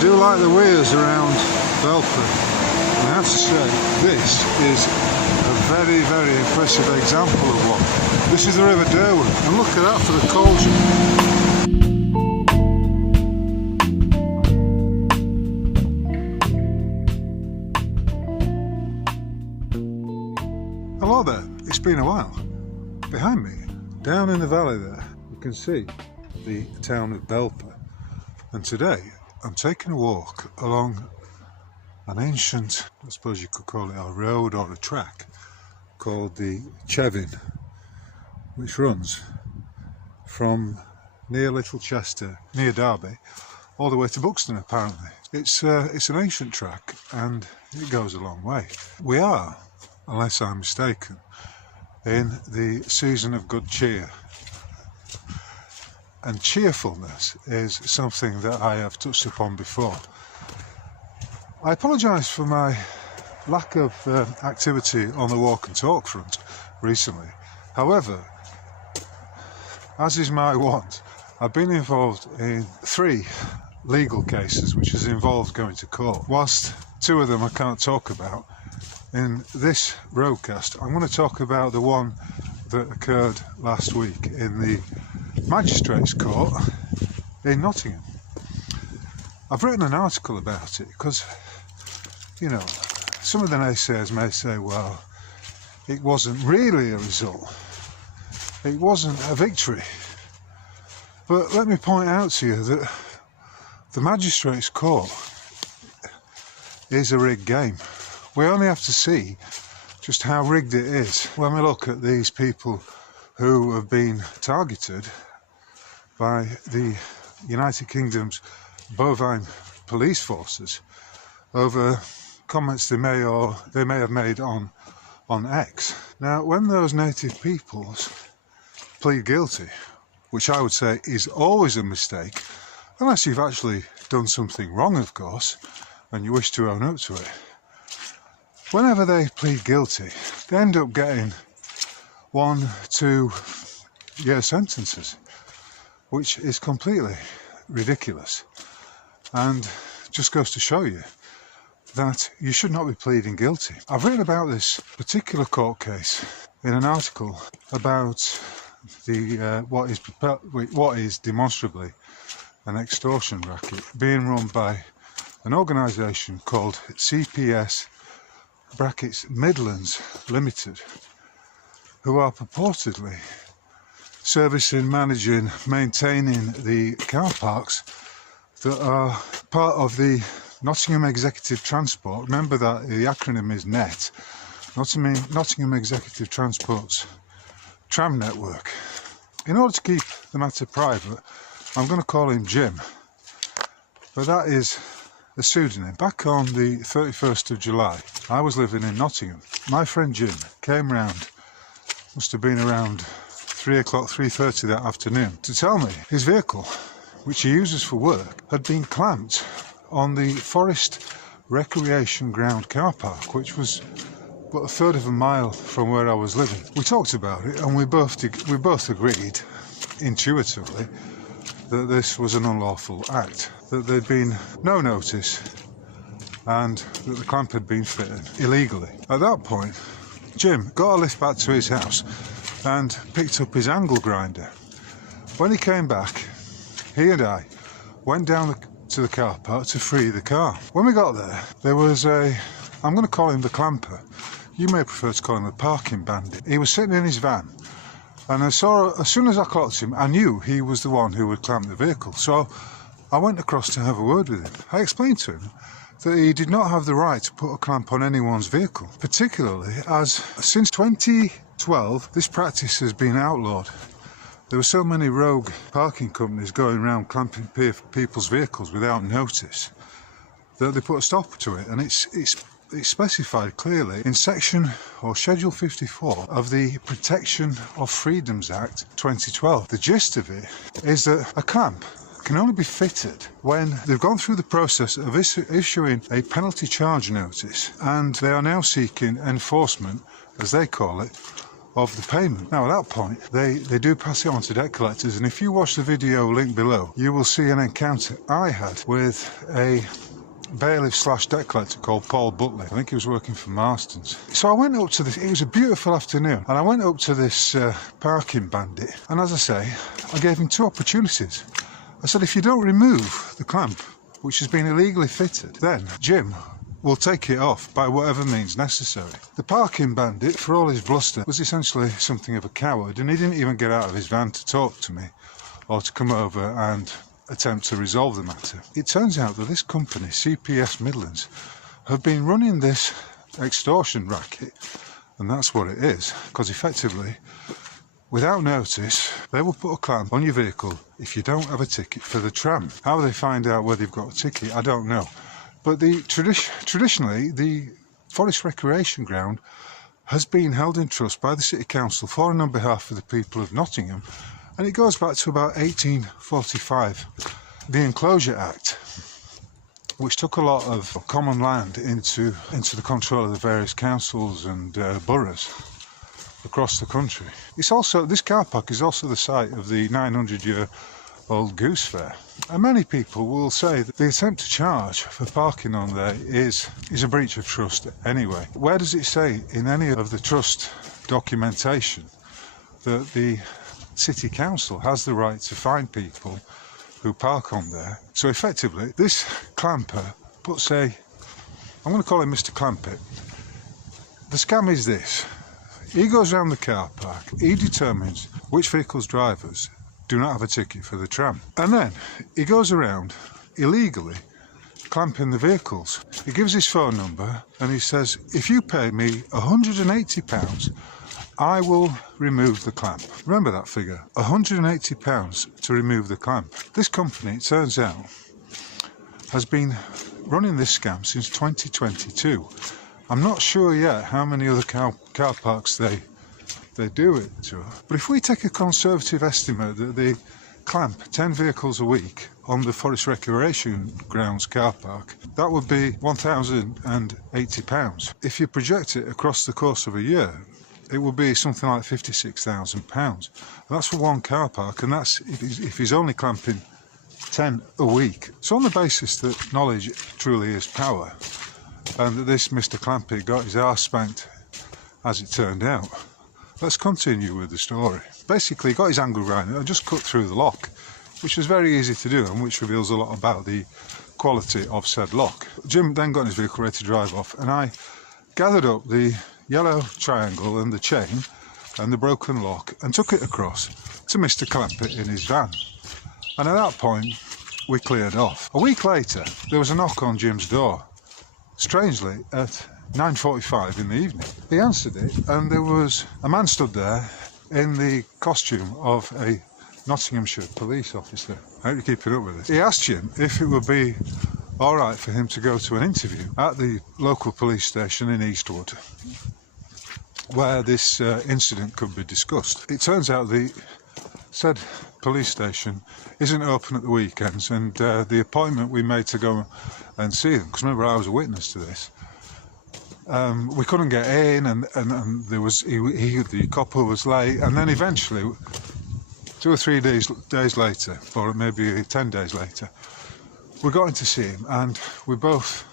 do like the weirs around Belper. I have to say, this is a very, very impressive example of one. This is the River Derwent, and look at that for the cauldron. Hello there, it's been a while. Behind me, down in the valley there, you can see the town of Belper. And today, I'm taking a walk along an ancient, I suppose you could call it a road or a track, called the Chevin, which runs from near Little Chester, near Derby, all the way to Buxton apparently. It's an ancient track and it goes a long way. We are, unless I'm mistaken, in the season of good cheer. And cheerfulness is something that I have touched upon before. I apologise for my lack of activity on the walk and talk front recently. However, as is my wont, I've been involved in 3 legal cases which has involved going to court. Whilst 2 of them I can't talk about, in this roadcast I'm going to talk about the one that occurred last week in the Magistrates Court in Nottingham. I've written an article about it because, you know, some of the naysayers may say, well, it wasn't really a result, it wasn't a victory. But let me point out to you that the Magistrates Court is a rigged game. We only have to see just how rigged it is when we look at these people who have been targeted by the United Kingdom's bovine police forces over comments they may have made on X. Now, when those native peoples plead guilty, which I would say is always a mistake, unless you've actually done something wrong, of course, and you wish to own up to it, whenever they plead guilty, they end up getting 1-2 year sentences, which is completely ridiculous, and just goes to show you that you should not be pleading guilty. I've written about this particular court case in an article about the what is demonstrably an extortion racket being run by an organisation called CPS Midlands Limited, who are purportedly servicing, managing, maintaining the car parks that are part of the Nottingham Executive Transport. Remember that the acronym is NET, Nottingham Executive Transport's tram network. In order to keep the matter private, I'm going to call him Jim, but that is a pseudonym. Back on the 31st of July, I was living in Nottingham. My friend Jim came round, must have been around 3:30 that afternoon, to tell me his vehicle, which he uses for work, had been clamped on the Forest Recreation Ground car park, which was about 1/3 of a mile from where I was living. We talked about it and we both agreed intuitively that this was an unlawful act, that there'd been no notice and that the clamp had been fitted illegally. At that point, Jim got a lift back to his house and picked up his angle grinder. When he came back, he and I went down to the car park to free the car. When we got there was I'm going to call him the clamper. You may prefer to call him a parking bandit. He was sitting in his van, and as soon as I clocked him, I knew he was the one who would clamp the vehicle. So I went across to have a word with him. I explained to him that he did not have the right to put a clamp on anyone's vehicle, particularly as since 2012 this practice has been outlawed. There were so many rogue parking companies going around clamping people's vehicles without notice that they put a stop to it, and it's specified clearly in section or schedule 54 of the Protection of Freedoms Act 2012. The gist of it is that a clamp can only be fitted when they've gone through the process of issuing a penalty charge notice, and they are now seeking enforcement, as they call it, of the payment. Now at that point, they do pass it on to debt collectors, and if you watch the video link below, you will see an encounter I had with a bailiff / debt collector called Paul Butley. I think he was working for Marston's. So I went up to this, it was a beautiful afternoon, and I went up to this parking bandit, and as I say, I gave him two opportunities. I said, if you don't remove the clamp, which has been illegally fitted, then Jim will take it off by whatever means necessary. The parking bandit, for all his bluster, was essentially something of a coward, and he didn't even get out of his van to talk to me or to come over and attempt to resolve the matter. It turns out that this company, CPS Midlands, have been running this extortion racket, and that's what it is, because effectively, without notice, they will put a clamp on your vehicle if you don't have a ticket for the tram. How they find out whether you've got a ticket, I don't know. But traditionally, the Forest Recreation Ground has been held in trust by the City Council for and on behalf of the people of Nottingham, and it goes back to about 1845. The Enclosure Act, which took a lot of common land into the control of the various councils and boroughs across the country. It's also, this car park is also the site of the 900-year-old Goose Fair. And many people will say that the attempt to charge for parking on there is a breach of trust anyway. Where does it say in any of the trust documentation that the City Council has the right to fine people who park on there? So effectively, this clamper puts I'm going to call him Mr. Clampett. The scam is this. He goes around the car park, he determines which vehicle's drivers do not have a ticket for the tram. And then he goes around illegally clamping the vehicles. He gives his phone number and he says, if you pay me £180, I will remove the clamp. Remember that figure, £180 to remove the clamp. This company, it turns out, has been running this scam since 2022. I'm not sure yet how many other car parks they do it to. But if we take a conservative estimate that they clamp 10 vehicles a week on the Forest Recreation Grounds car park, that would be £1,080. If you project it across the course of a year, it will be something like £56,000. That's for one car park, and that's if he's only clamping 10 a week. So on the basis that knowledge truly is power, and that this Mr. Clampett got his arse spanked as it turned out, let's continue with the story. Basically, he got his angle right and just cut through the lock, which was very easy to do and which reveals a lot about the quality of said lock. Jim then got his vehicle ready to drive off, and I gathered up the yellow triangle and the chain and the broken lock and took it across to Mr. Clampett in his van. And at that point, we cleared off. A week later, there was a knock on Jim's door, strangely at 9:45 in the evening. He answered it, and there was a man stood there in the costume of a Nottinghamshire police officer. I hope you're keeping up with this. He asked Jim if it would be all right for him to go to an interview at the local police station in Eastwood, where this incident could be discussed. It turns out the said police station isn't open at the weekends, and the appointment we made to go and see them, because remember I was a witness to this, we couldn't get in, and there was the copper was late, and then eventually 2 or 3 days later, or maybe 10 days later, we got in to see him, and we both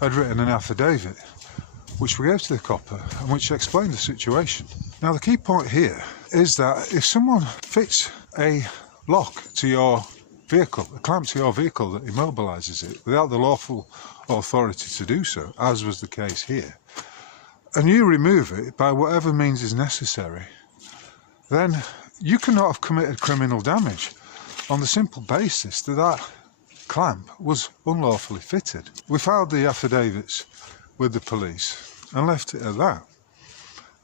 had written an affidavit which we gave to the copper and which explained the situation. Now the key point here is that if someone fits a lock to your vehicle, a clamp to your vehicle that immobilises it without the lawful authority to do so, as was the case here, and you remove it by whatever means is necessary, then you cannot have committed criminal damage on the simple basis that that clamp was unlawfully fitted. We filed the affidavits with the police and left it at that.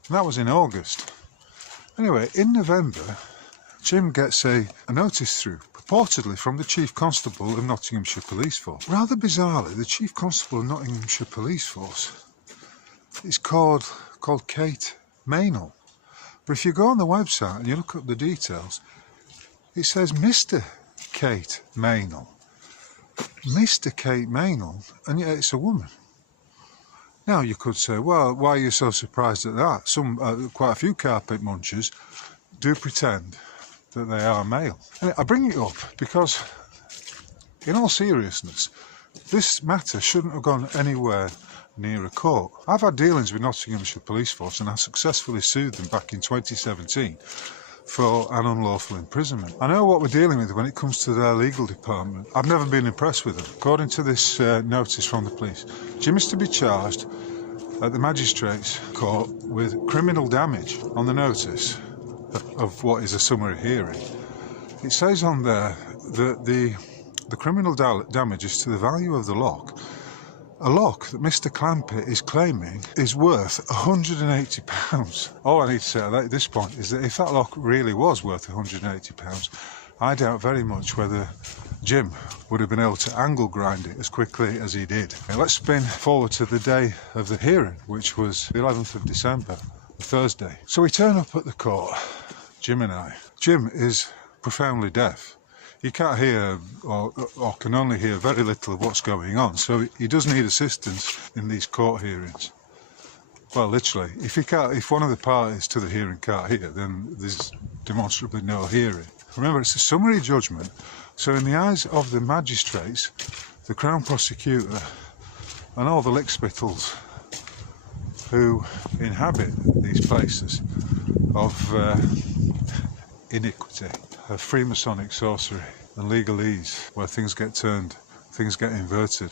And that was in August. Anyway, in November, Jim gets a notice through, purportedly from the Chief Constable of Nottinghamshire Police Force. Rather bizarrely, the Chief Constable of Nottinghamshire Police Force is called Kate Maynell. But if you go on the website and you look up the details, it says Mr. Kate Maynell. Mr. Kate Maynell, and yet it's a woman. Now you could say, well, why are you so surprised at that? Quite a few carpet munchers do pretend that they are male. And I bring it up because, in all seriousness, this matter shouldn't have gone anywhere near a court. I've had dealings with Nottinghamshire Police Force and I successfully sued them back in 2017 for an unlawful imprisonment. I know what we're dealing with when it comes to their legal department. I've never been impressed with them. According to this notice from the police, Jim is to be charged at the magistrates' court with criminal damage. On the notice of what is a summary hearing, it says on there that the criminal damage is to the value of the lock. A lock that Mr. Clampett is claiming is worth £180. All I need to say at this point is that if that lock really was worth £180, I doubt very much whether Jim would have been able to angle grind it as quickly as he did. Now let's spin forward to the day of the hearing, which was the 11th of December, Thursday. So we turn up at the court, Jim and I. Jim is profoundly deaf. He can't hear or can only hear very little of what's going on, so he does need assistance in these court hearings. Well, literally, if one of the parties to the hearing can't hear, then there's demonstrably no hearing. Remember, it's a summary judgment, so in the eyes of the magistrates, the Crown Prosecutor and all the lickspittles who inhabit these places of iniquity, of Freemasonic sorcery and legalese, where things get turned, things get inverted,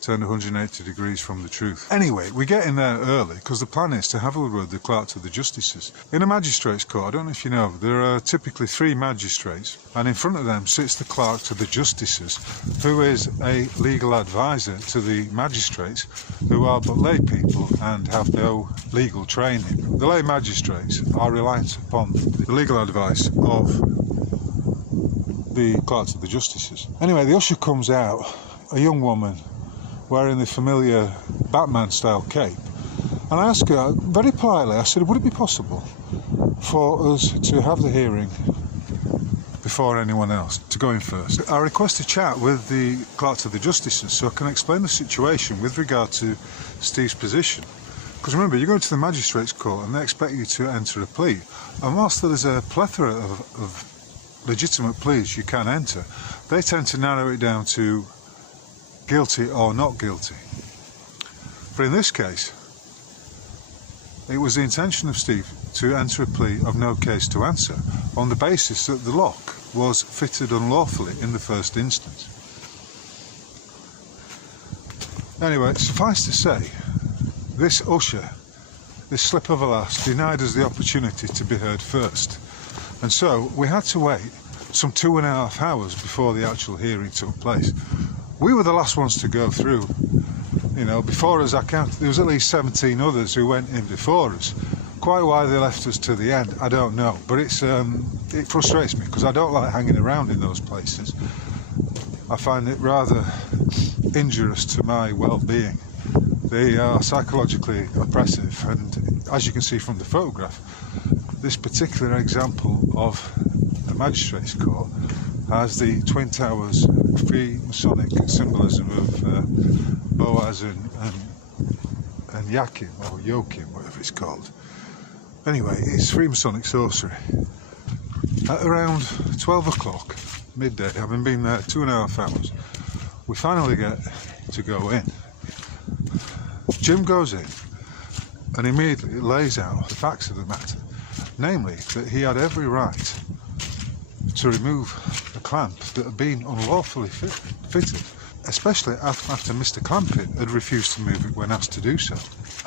turned 180 degrees from the truth. Anyway, we get in there early because the plan is to have a word with the clerk to the justices. In a magistrates' court, I don't know if you know, there are typically 3 magistrates, and in front of them sits the clerk to the justices, who is a legal advisor to the magistrates, who are but lay people and have no legal training. The lay magistrates are reliant upon the legal advice of the clerk to the justices. Anyway, the usher comes out, a young woman wearing the familiar Batman-style cape, and I asked her very politely, I said, would it be possible for us to have the hearing before anyone else, to go in first? I request a chat with the clerk to the justices so I can explain the situation with regard to Steve's position. Because remember, you go to the magistrates' court and they expect you to enter a plea, and whilst there's a plethora of legitimate pleas you can enter, they tend to narrow it down to guilty or not guilty. But in this case, it was the intention of Steve to enter a plea of no case to answer on the basis that the lock was fitted unlawfully in the first instance. Anyway, suffice to say, this usher, this slip of a lass, denied us the opportunity to be heard first. And so we had to wait some 2.5 hours before the actual hearing took place. We were the last ones to go through. You know, before us, there was at least 17 others who went in before us. Quite why they left us to the end, I don't know. But it frustrates me because I don't like hanging around in those places. I find it rather injurious to my well-being. They are psychologically oppressive, and as you can see from the photograph, this particular example of a magistrate's court has the Twin Towers Freemasonic symbolism of Boaz and Yakim, or Joachim, whatever it's called. Anyway, it's Freemasonic sorcery. At around 12 o'clock, midday, having been there 2.5 hours, we finally get to go in. Jim goes in and immediately lays out the facts of the matter, namely that he had every right to remove a clamp that had been unlawfully fitted, especially after Mr. Clampett had refused to move it when asked to do so.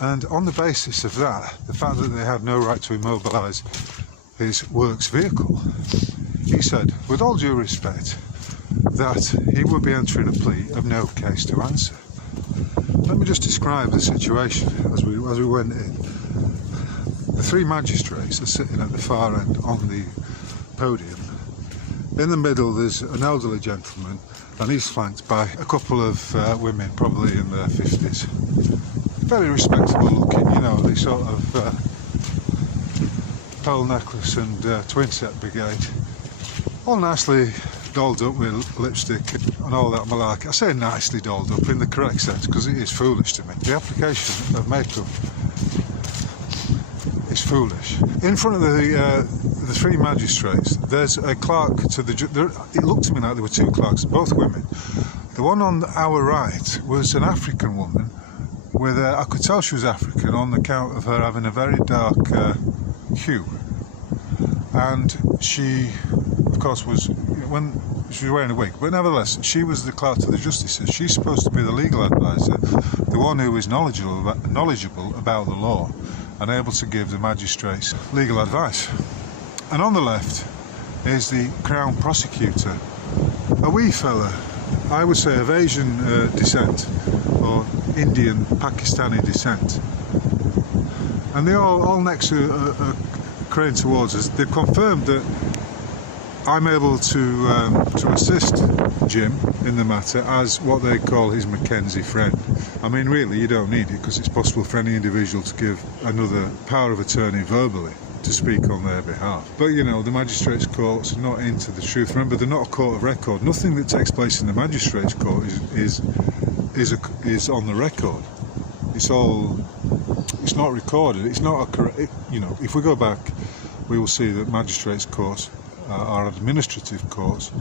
And on the basis of that, the fact that they had no right to immobilise his works vehicle, he said, with all due respect, that he would be entering a plea of no case to answer. Let me just describe the situation as we went in. The 3 magistrates are sitting at the far end on the podium. In the middle there's an elderly gentleman, and he's flanked by a couple of women, probably in their 50s. Very respectable looking, you know, the sort of pearl necklace and twin set brigade. All nicely dolled up with lipstick and all that malarkey. I say nicely dolled up in the correct sense because it is foolish to me. The application of makeup is foolish. In front of the three magistrates, there's a clerk to the... It looked to me like there were two clerks, both women. The one on our right was an African woman with I could tell she was African on account of her having a very dark hue. And she, of course, was... when she was wearing a wig, but nevertheless, she was the clerk to the justices. She's supposed to be the legal advisor, the one who is knowledgeable about the law and able to give the magistrates legal advice. And on the left is the Crown Prosecutor, a wee fella, I would say of Asian descent, or Indian, Pakistani descent. And they all next to a crane towards us. They've confirmed that I'm able to assist Jim in the matter as what they call his Mackenzie friend. I mean, really, you don't need it because it's possible for any individual to give another power of attorney verbally to speak on their behalf. But you know, the magistrates' courts are not into the truth. Remember, they're not a court of record. Nothing that takes place in the magistrates' court is on the record. It's not recorded. It's not a correct. You know, if we go back, we will see that magistrates' courts are administrative courts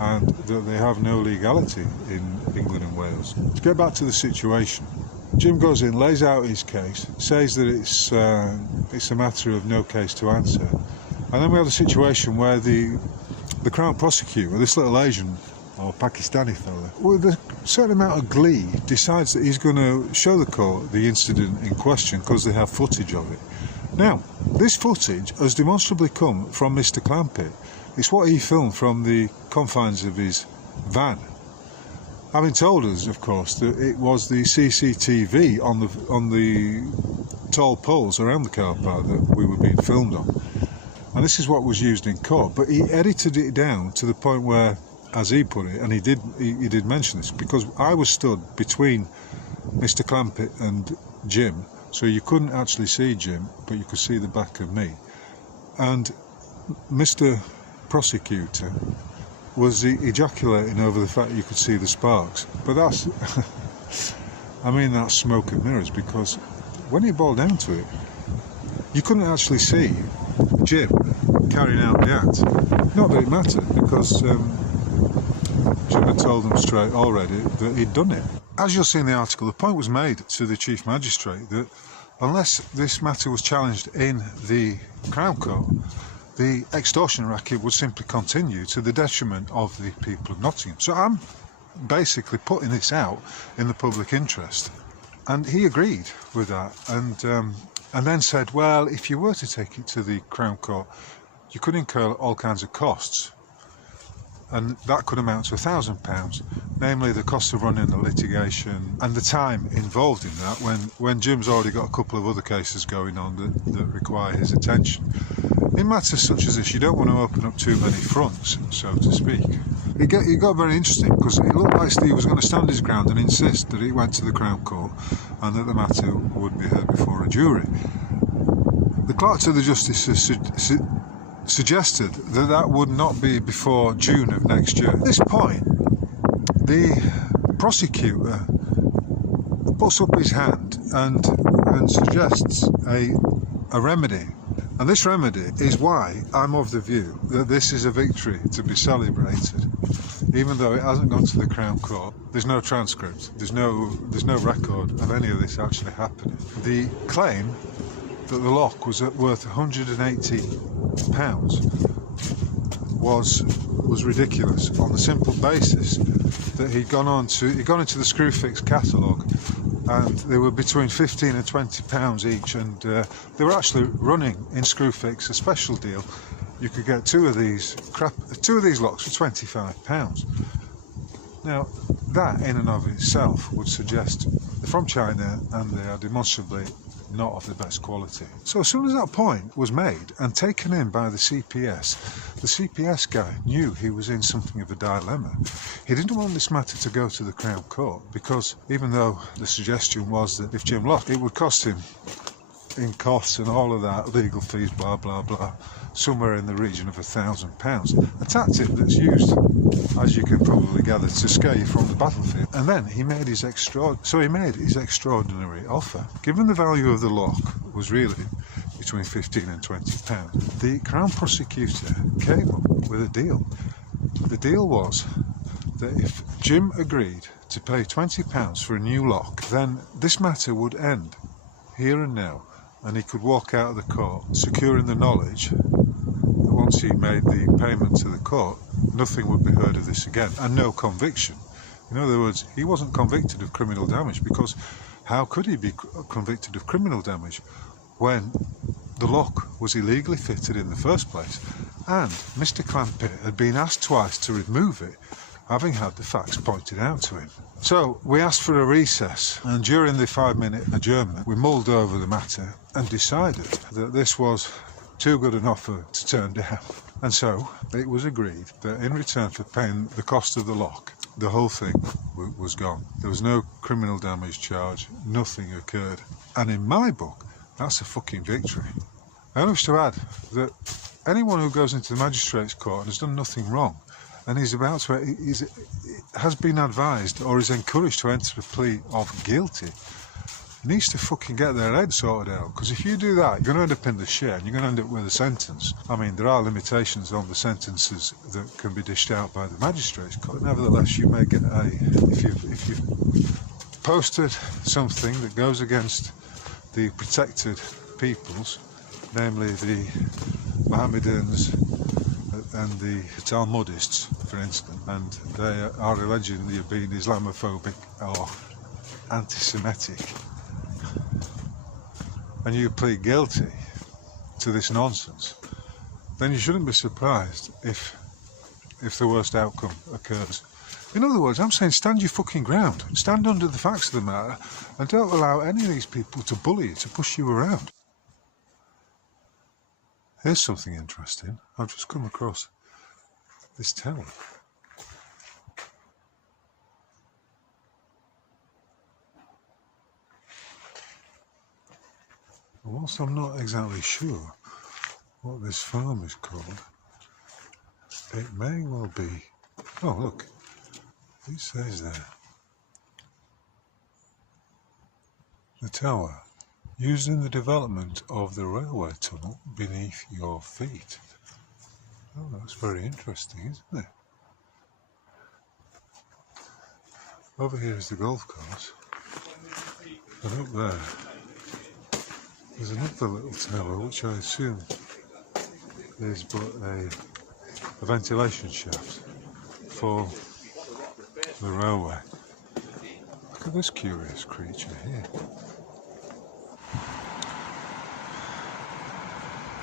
and that they have no legality in England and Wales. To get back to the situation, Jim goes in, lays out his case, says that it's a matter of no case to answer, and then we have the situation where the Crown Prosecutor, this little Asian or Pakistani fella, with a certain amount of glee, decides that he's going to show the court the incident in question because they have footage of it. Now, this footage has demonstrably come from Mr. Clampett. It's what he filmed from the confines of his van, having told us, of course, that it was the CCTV on the tall poles around the car park that we were being filmed on. And this is what was used in court. But he edited it down to the point where, as he put it, and he did mention this, because I was stood between Mr. Clampett and Jim, so you couldn't actually see Jim, but you could see the back of me. And Mr. Prosecutor was ejaculating over the fact that you could see the sparks. But that's, I mean, that's smoke and mirrors, because when it boiled down to it, you couldn't actually see Jim carrying out the act. Not that it mattered, because Jim had told them straight already that he'd done it. As you'll see in the article, the point was made to the Chief Magistrate that unless this matter was challenged in the Crown Court, the extortion racket would simply continue to the detriment of the people of Nottingham. So I'm basically putting this out in the public interest. And he agreed with that, and then said, well, if you were to take it to the Crown Court, you could incur all kinds of costs. And that could amount to £1,000, namely the cost of running the litigation and the time involved in that when Jim's already got a couple of other cases going on that require his attention. In matters such as this, you don't want to open up too many fronts, so to speak. It got very interesting because it looked like Steve was going to stand his ground and insist that he went to the Crown Court and that the matter would be heard before a jury. The clerk to the justices suggested that would not be before June of next year. At this point, the prosecutor puts up his hand and suggests a remedy. And this remedy is why I'm of the view that this is a victory to be celebrated. Even though it hasn't gone to the Crown Court, there's no transcript, there's no record of any of this actually happening. The claim that the lock was worth £180 was ridiculous on the simple basis that he'd gone into the Screwfix catalogue, and they were between £15 and £20 each, and they were actually running in Screwfix a special deal. You could get two of these locks for £25. Now that in and of itself would suggest they're from China and they are demonstrably not of the best quality. So as soon as that point was made and taken in by the CPS guy knew he was in something of a dilemma. He didn't want this matter to go to the Crown Court because even though the suggestion was that if Jim lost, it would cost him in costs and all of that, legal fees, blah, blah, blah, somewhere in the region of £1,000. A tactic that's used, as you can probably gather, to scare you from the battlefield. And then he made his extraordinary offer. Given the value of the lock was really between £15 and £20, the Crown Prosecutor came up with a deal. The deal was that if Jim agreed to pay £20 for a new lock, then this matter would end here and now, and he could walk out of the court securing the knowledge that once he made the payment to the court, nothing would be heard of this again, and no conviction. In other words, he wasn't convicted of criminal damage, because how could he be convicted of criminal damage when the lock was illegally fitted in the first place, and Mr. Clampett had been asked twice to remove it, having had the facts pointed out to him. So we asked for a recess, and during the 5-minute adjournment we mulled over the matter and decided that this was too good an offer to turn down. And so it was agreed that in return for paying the cost of the lock, the whole thing was gone. There was no criminal damage charge, nothing occurred. And in my book, that's a fucking victory. I only wish to add that anyone who goes into the magistrate's court and has done nothing wrong, and has been advised or is encouraged to enter a plea of guilty, needs to fucking get their head sorted out, because if you do that, you're going to end up in the shit and you're going to end up with a sentence. I mean, there are limitations on the sentences that can be dished out by the magistrate's court. Nevertheless, you may get if you've posted something that goes against the protected peoples, namely the Mohammedans and the Talmudists, for instance, and they are allegedly being Islamophobic or anti-Semitic, and you plead guilty to this nonsense, then you shouldn't be surprised if the worst outcome occurs. In other words, I'm saying stand your fucking ground, stand under the facts of the matter, and don't allow any of these people to bully you, to push you around. Here's something interesting. I've just come across this tower. And whilst I'm not exactly sure what this farm is called, it may well be... Oh, look. It says there. The tower. Used in the development of the railway tunnel beneath your feet. Oh, that's very interesting, isn't it? Over here is the golf course, and up there there's another little tower, which I assume is but a ventilation shaft for the railway. Look at this curious creature here.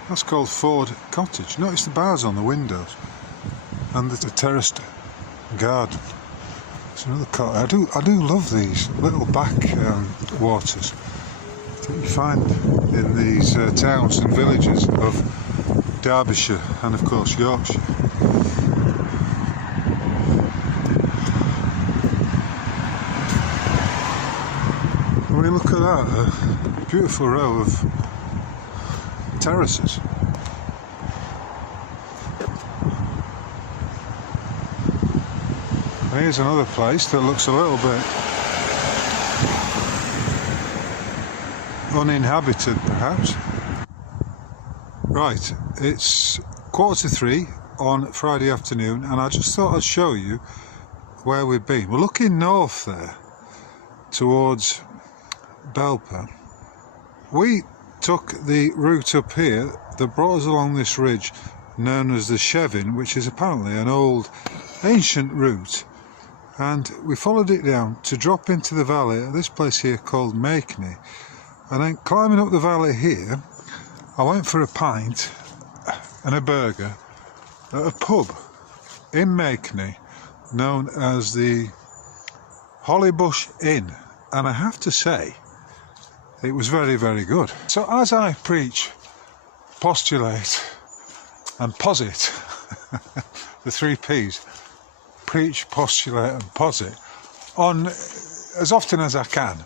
That's called Ford Cottage. Notice the bars on the windows and the terraced garden. It's another cottage. I do love these little back waters that you find in these towns and villages of Derbyshire and of course Yorkshire. When you look at that, a beautiful row of terraces. And here's another place that looks a little bit uninhabited, perhaps. Right, it's 2:45 on Friday afternoon, and I just thought I'd show you where we've been. We're looking north there towards Belper. We took the route up here that brought us along this ridge known as the Chevin, which is apparently an old ancient route, and we followed it down to drop into the valley at this place here called Makeney. And then climbing up the valley here, I went for a pint and a burger at a pub in Makeney known as the Hollybush Inn, and I have to say it was very, very good. So as I preach, postulate and posit, the 3 P's, preach, postulate and posit, on as often as I can,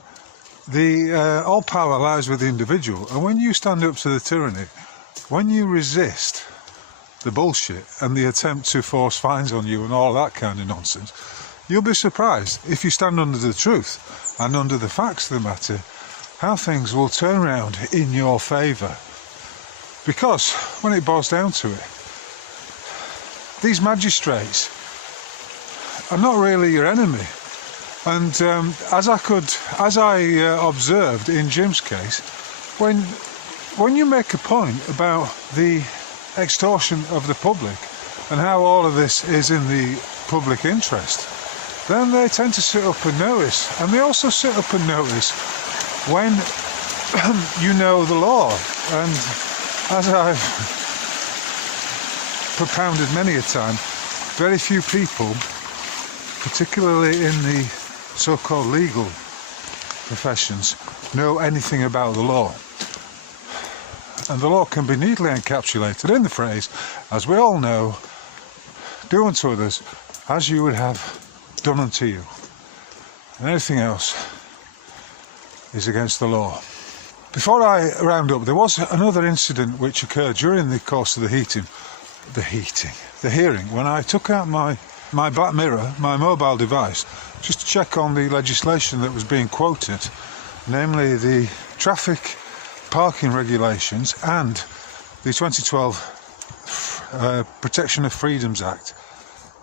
all power lies with the individual. And when you stand up to the tyranny, when you resist the bullshit and the attempt to force fines on you and all that kind of nonsense, you'll be surprised, if you stand under the truth and under the facts of the matter, how things will turn around in your favour. Because when it boils down to it, these magistrates are not really your enemy. And as I observed in Jim's case, when you make a point about the extortion of the public and how all of this is in the public interest, then they tend to sit up and notice. And they also sit up and notice when you know the law. And as I've propounded many a time, very few people, particularly in the so-called legal professions, know anything about the law. And the law can be neatly encapsulated in the phrase, as we all know, do unto others as you would have done unto you. And anything else is against the law. Before I round up, there was another incident which occurred during the course of the hearing, when I took out my back mirror, my mobile device, just to check on the legislation that was being quoted, namely the traffic parking regulations and the 2012 Protection of Freedoms Act,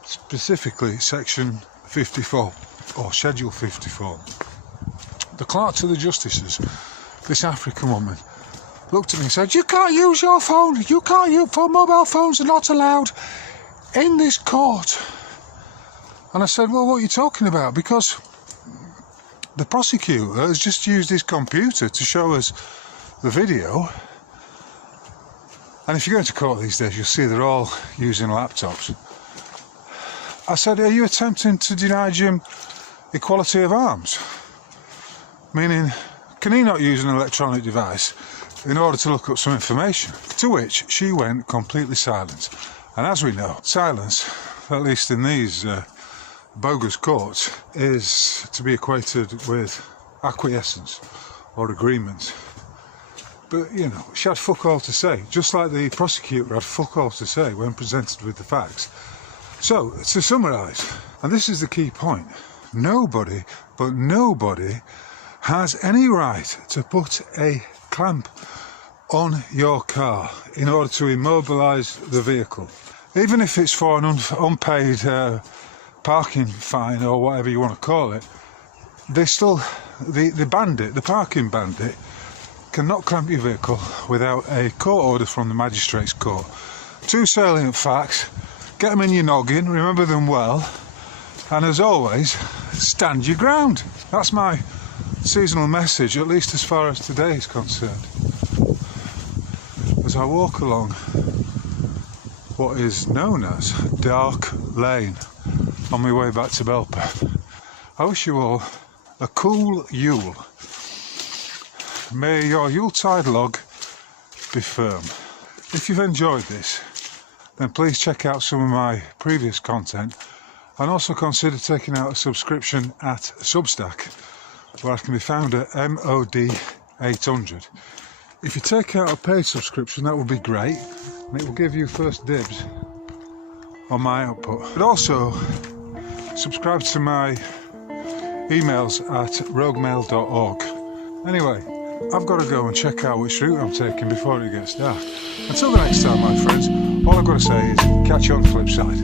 specifically section 54 or schedule 54. The clerk to the justices, this African woman, looked at me and said, "You can't use your phone, mobile phones are not allowed in this court." And I said, "Well, what are you talking about? Because the prosecutor has just used his computer to show us the video. And if you go into court these days, you'll see they're all using laptops." I said, "Are you attempting to deny Jim equality of arms? Meaning, can he not use an electronic device in order to look up some information?" To which she went completely silent. And as we know, silence, at least in these bogus courts, is to be equated with acquiescence or agreement. But, you know, she had fuck all to say, just like the prosecutor had fuck all to say when presented with the facts. So, to summarise, and this is the key point, nobody has any right to put a clamp on your car in order to immobilise the vehicle. Even if it's for an unpaid parking fine or whatever you want to call it, they still, the bandit, the parking bandit, cannot clamp your vehicle without a court order from the magistrate's court. Two salient facts, get them in your noggin, remember them well, and as always, stand your ground. That's my seasonal message, at least as far as today is concerned. As I walk along what is known as Dark Lane on my way back to Belper, I wish you all a cool Yule. May your Yuletide log be firm. If you've enjoyed this, then please check out some of my previous content, and also consider taking out a subscription at Substack, where I can be found at MOD800. If you take out a paid subscription, that would be great, and it will give you first dibs on my output. But also, subscribe to my emails at roguemail.org. Anyway, I've got to go and check out which route I'm taking before it gets dark. Until the next time, my friends, all I've got to say is catch you on the flip side.